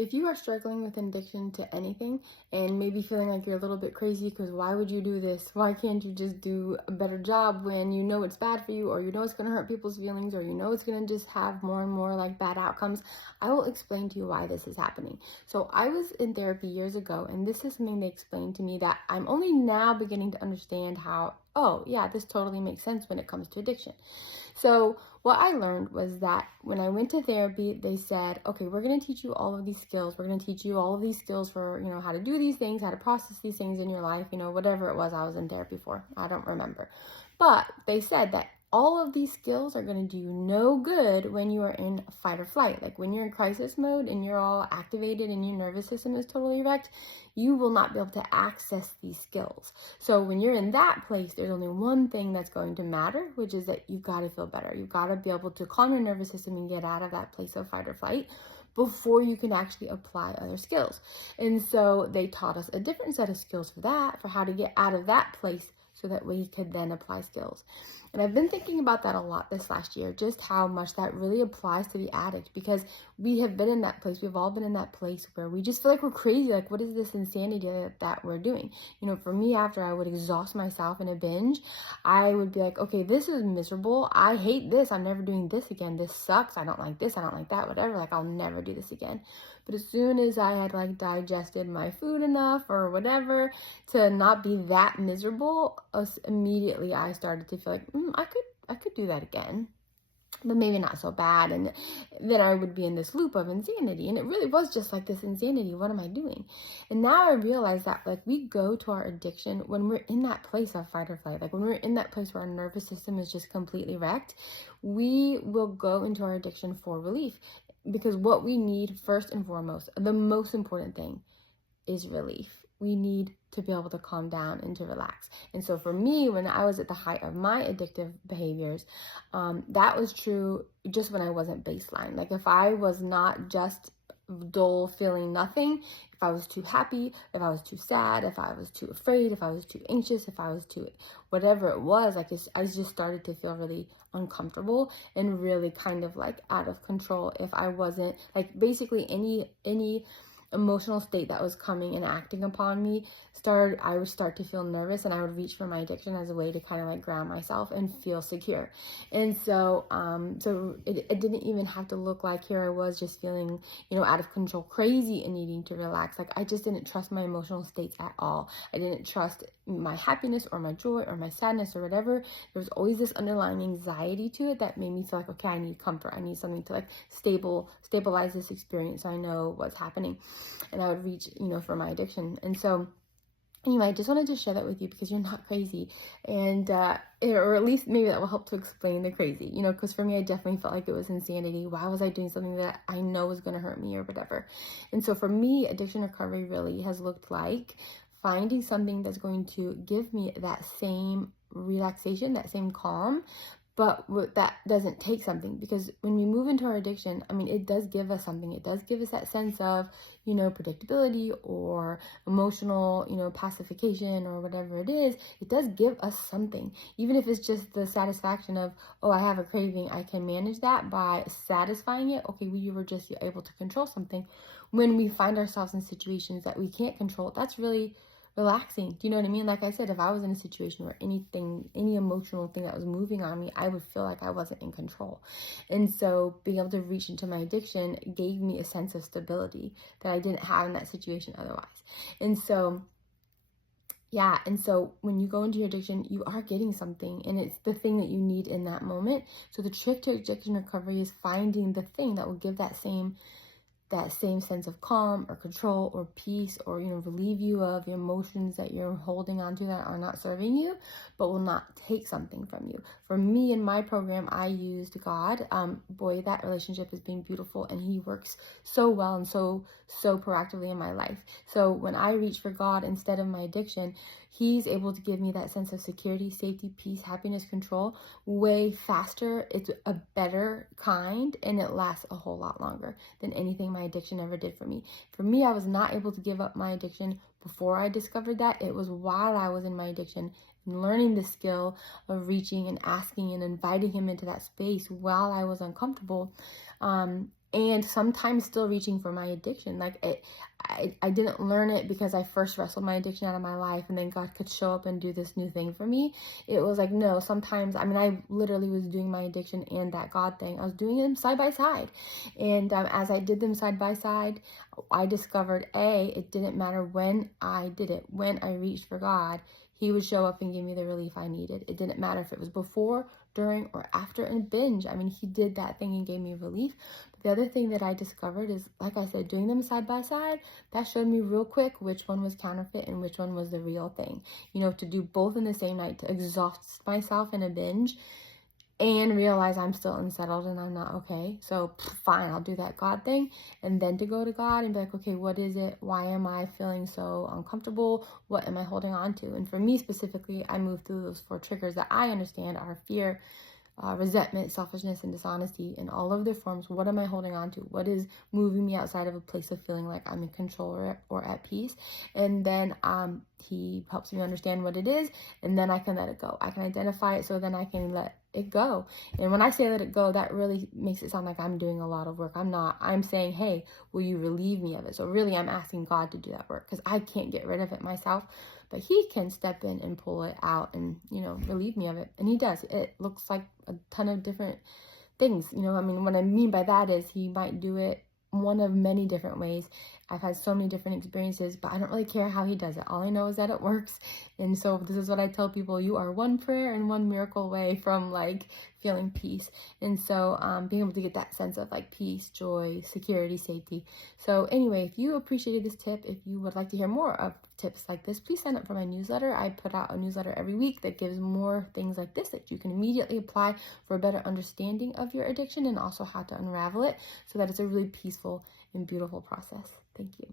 If you are struggling with an addiction to anything and maybe feeling like you're a little bit crazy because why would you do this? Why can't you just do a better job when you know it's bad for you, or you know it's going to hurt people's feelings, or you know it's going to just have more and more like bad outcomes? I will explain to you why this is happening. So I was in therapy years ago, and this is something they explained to me that I'm only now beginning to understand how, oh yeah, this totally makes sense when it comes to addiction. So what I learned was that when I went to therapy, they said, okay, we're going to teach you all of these skills. We're going to teach you all of these skills for, how to do these things, how to process these things in your life, whatever it was I was in therapy for. I don't remember. But they said that all of these skills are going to do you no good when you are in fight or flight. Like when you're in crisis mode and you're all activated and your nervous system is totally wrecked, you will not be able to access these skills. So when you're in that place, there's only one thing that's going to matter, which is that you've got to feel better. You've got to be able to calm your nervous system and get out of that place of fight or flight before you can actually apply other skills. And so they taught us a different set of skills for that, for how to get out of that place so that we could then apply skills. And I've been thinking about that a lot this last year, just how much that really applies to the addict, because we have been in that place. We've all been in that place where we just feel like we're crazy. Like, what is this insanity that we're doing? For me, after I would exhaust myself in a binge, I would be like, okay, this is miserable. I hate this. I'm never doing this again. This sucks. I don't like this. I don't like that, whatever. Like, I'll never do this again. But as soon as I had digested my food enough or whatever to not be that miserable, immediately I started to feel like, I could do that again, but maybe not so bad. And then I would be in this loop of insanity. And it really was just like this insanity. What am I doing? And now I realize that we go to our addiction when we're in that place of fight or flight. Like when we're in that place where our nervous system is just completely wrecked, we will go into our addiction for relief. Because what we need first and foremost, the most important thing, is relief. We need to be able to calm down and to relax. And so for me, when I was at the height of my addictive behaviors, that was true just when I wasn't baseline. Like if I was not just dull, feeling nothing, if I was too happy, if I was too sad, if I was too afraid, if I was too anxious, if I was too whatever it was, I just started to feel really uncomfortable and really kind of out of control if I wasn't basically any emotional state that was coming and acting upon me I would start to feel nervous, and I would reach for my addiction as a way to kind of ground myself and feel secure. And so it didn't even have to look like here I was just feeling out of control, crazy, and needing to relax. I just didn't trust my emotional states at all. I didn't trust my happiness or my joy or my sadness or whatever. There was always this underlying anxiety to it that made me feel like, okay, I need comfort. I need something to stabilize this experience so I know what's happening. And I would reach, for my addiction. And so anyway, I just wanted to share that with you because you're not crazy. And, or at least maybe that will help to explain the crazy, because for me, I definitely felt like it was insanity. Why was I doing something that I know was going to hurt me or whatever? And so for me, addiction recovery really has looked like finding something that's going to give me that same relaxation, that same calm, but that doesn't take something. Because when we move into our addiction, it does give us something. It does give us that sense of, predictability or emotional, pacification or whatever it is. It does give us something, even if it's just the satisfaction of, oh, I have a craving. I can manage that by satisfying it. Okay, we were just able to control something. When we find ourselves in situations that we can't control, that's really relaxing. Do you know what I mean? Like I said, if I was in a situation where any emotional thing that was moving on me, I would feel like I wasn't in control. And so being able to reach into my addiction gave me a sense of stability that I didn't have in that situation otherwise. And so when you go into your addiction, you are getting something, and it's the thing that you need in that moment. So the trick to addiction recovery is finding the thing that will give that same sense of calm or control or peace, or relieve you of your emotions that you're holding on to that are not serving you but will not take something from you. For me, in my program, I used God. Boy, that relationship has been beautiful, and he works so well and so proactively in my life. So when I reach for God instead of my addiction, he's able to give me that sense of security, safety, peace, happiness, control way faster. It's a better kind, and it lasts a whole lot longer than anything my addiction ever did for me. For me, I was not able to give up my addiction before I discovered that. It was while I was in my addiction and learning the skill of reaching and asking and inviting him into that space while I was uncomfortable, and sometimes still reaching for my addiction. Like I didn't learn it because I first wrestled my addiction out of my life and then God could show up and do this new thing for me. It was like, no, sometimes, I mean, I literally was doing my addiction and that God thing. I was doing them side by side. And as I did them side by side, I discovered, it didn't matter when I did it. When I reached for God, he would show up and give me the relief I needed. It didn't matter if it was before, during, or after a binge. I mean, he did that thing and gave me relief. But the other thing that I discovered is, like I said, doing them side by side, that showed me real quick which one was counterfeit and which one was the real thing. You know, to do both in the same night, to exhaust myself in a binge and realize I'm still unsettled and I'm not okay. So fine, I'll do that God thing. And then to go to God and be like, okay, what is it? Why am I feeling so uncomfortable? What am I holding on to? And for me specifically, I moved through those 4 triggers that I understand are fear, resentment, selfishness, and dishonesty in all of their forms. What am I holding on to? What is moving me outside of a place of feeling like I'm in control or at peace? And then he helps me understand what it is, and then I can let it go. I can identify it, so then I can let it go. And when I say let it go, that really makes it sound like I'm doing a lot of work. I'm not. I'm saying, hey, will you relieve me of it? So really, I'm asking God to do that work, because I can't get rid of it myself. But he can step in and pull it out and, you know, relieve me of it. And he does. It looks like a ton of different things. You know, I mean, what I mean by that is he might do it one of many different ways. I've had so many different experiences, but I don't really care how he does it. All I know is that it works. And so this is what I tell people: you are one prayer and one miracle away from like feeling peace. And so being able to get that sense of like peace, joy, security, safety. So anyway, if you appreciated this tip, if you would like to hear more of tips like this, please sign up for my newsletter. I put out a newsletter every week that gives more things like this that you can immediately apply for a better understanding of your addiction, and also how to unravel it so that it's a really peaceful and beautiful process. Thank you.